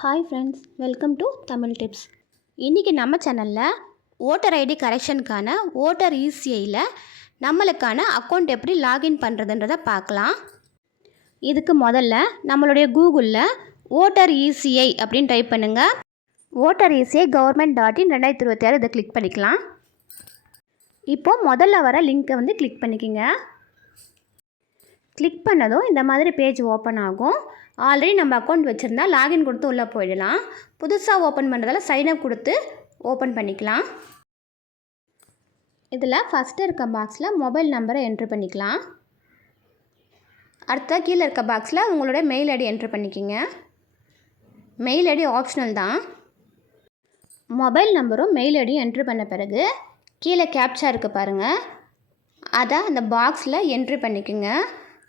Hi friends, welcome to Tamil tips. இன்றைக்கி நம்ம சேனலில் ஓட்டர் ஐடி கரெக்ஷனுக்கான ஓட்டர் இசிஐயில் நம்மளுக்கான அக்கௌண்ட் எப்படி லாகின் பண்ணுறதுன்றதை பார்க்கலாம். இதுக்கு முதல்ல நம்மளுடைய கூகுளில் ஓட்டர் இசிஐ அப்படின்னு டைப் பண்ணுங்கள். ஓட்டர் இசிஐ government.in 2026 இதை கிளிக் பண்ணிக்கலாம். இப்போது முதல்ல வர லிங்க்கை கிளிக் பண்ணிக்கோங்க. கிளிக் பண்ணதும் இந்த மாதிரி பேஜ் ஓப்பன் ஆகும். ஆல்ரெடி நம்ம அக்கௌண்ட் வச்சுருந்தா லாகின் கொடுத்து உள்ளே போயிடலாம். புதுசாக ஓப்பன் பண்ணுறதால சைன்அப் கொடுத்து ஓப்பன் பண்ணிக்கலாம். இதில் ஃபஸ்ட்டு இருக்க பாக்ஸில் மொபைல் நம்பரை என்ட்ரு பண்ணிக்கலாம். அடுத்த கீழே இருக்க பாக்ஸில் உங்களுடைய மெயில் ஐடி என்ட்ரு பண்ணிக்கிங்க. மெயில் ஐடி ஆப்ஷனல் தான். மொபைல் நம்பரும் மெயில் ஐடியும் என்ட்ரு பண்ண பிறகு கீழே கேப்சா இருக்குது பாருங்கள், அதை அந்த பாக்ஸில் என்ட்ரு பண்ணிக்கோங்க.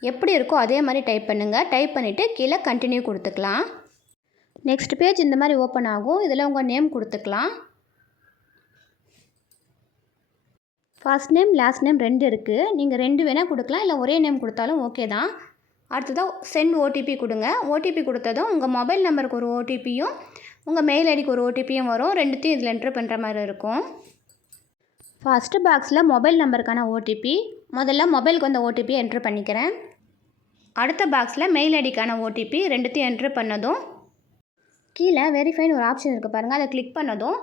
எப்படி இருக்கோ அதே மாதிரி டைப் பண்ணுங்கள். டைப் பண்ணிவிட்டு கீழே கண்டினியூ கொடுத்துக்கலாம். நெக்ஸ்ட் பேஜ் இந்த மாதிரி ஓப்பன் ஆகும். இதில் உங்கள் நேம் கொடுத்துக்கலாம். ஃபர்ஸ்ட் நேம் லாஸ்ட் நேம் 2 இருக்குது. நீங்கள் 2 வேணால் கொடுக்கலாம், இல்லை ஒரே நேம் கொடுத்தாலும் ஓகே தான். அடுத்ததாக சென்ட் ஓடிபி கொடுங்க. ஓடிபி கொடுத்ததும் உங்கள் மொபைல் நம்பருக்கு ஒரு ஓடிபியும் உங்கள் மெயில் ஐடிக்கு ஒரு ஓடிபியும் வரும். ரெண்டுத்தையும் இதில் என்ட்ரு பண்ணுற மாதிரி இருக்கும். ஃபஸ்ட்டு பாக்ஸில் மொபைல் நம்பருக்கான ஓடிபி, முதல்ல மொபைலுக்கு வந்த ஓடிபியை என்ட்ரு பண்ணிக்கிறேன். அடுத்த பாக்ஸில் மெயில் ஐடிக்கான ஓடிபி ரெண்டுத்தையும் என்ட்ரு பண்ணதும் கீழே வெரிஃபைன்னு ஒரு ஆப்ஷன் இருக்குது பாருங்கள், அதை கிளிக் பண்ணதும்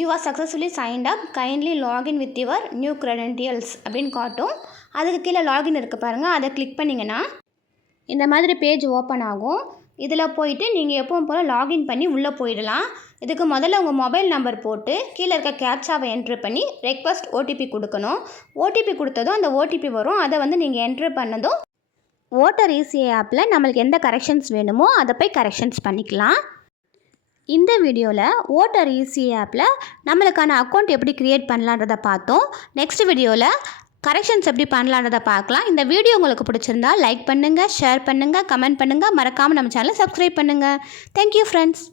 you are successfully signed up, kindly login with your new credentials அப்படின்னு காட்டும். அதுக்கு கீழே லாகின் இருக்குது பாருங்கள், அதை கிளிக் பண்ணிங்கன்னா இந்த மாதிரி பேஜ் ஓப்பன் ஆகும். இதில் போயிட்டு நீங்கள் எப்பவும் போல் லாகின் பண்ணி உள்ளே போயிடலாம். இதுக்கு முதல்ல உங்கள் மொபைல் நம்பர் போட்டு கீழே இருக்க கேப்சாவை என்ட்ரு பண்ணி ரெக்வஸ்ட் ஓடிபி கொடுக்கணும். ஓடிபி கொடுத்ததும் அந்த ஓடிபி வரும். அதை நீங்கள் என்ட்ரு பண்ணதும் ஓட்டர் இசிஐ ஆப்பில் நம்மளுக்கு எந்த கரெக்ஷன்ஸ் வேணுமோ அதை போய் கரெக்ஷன்ஸ் பண்ணிக்கலாம். இந்த வீடியோவில் ஓட்டர் இசிஐ ஆப்பில் நம்மளுக்கான அக்கௌண்ட் எப்படி க்ரியேட் பண்ணலான்றதை பார்த்தோம். நெக்ஸ்ட் வீடியோவில் கரெக்ஷன்ஸ் எப்படி பண்ணலான்றதை பார்க்கலாம். இந்த வீடியோ உங்களுக்கு பிடிச்சிருந்தா லைக் பண்ணுங்கள், ஷேர் பண்ணுங்கள், கமெண்ட் பண்ணுங்கள். மறக்காமல் நம்ம சேனலை சப்ஸ்கிரைப் பண்ணுங்கள். Thank you friends.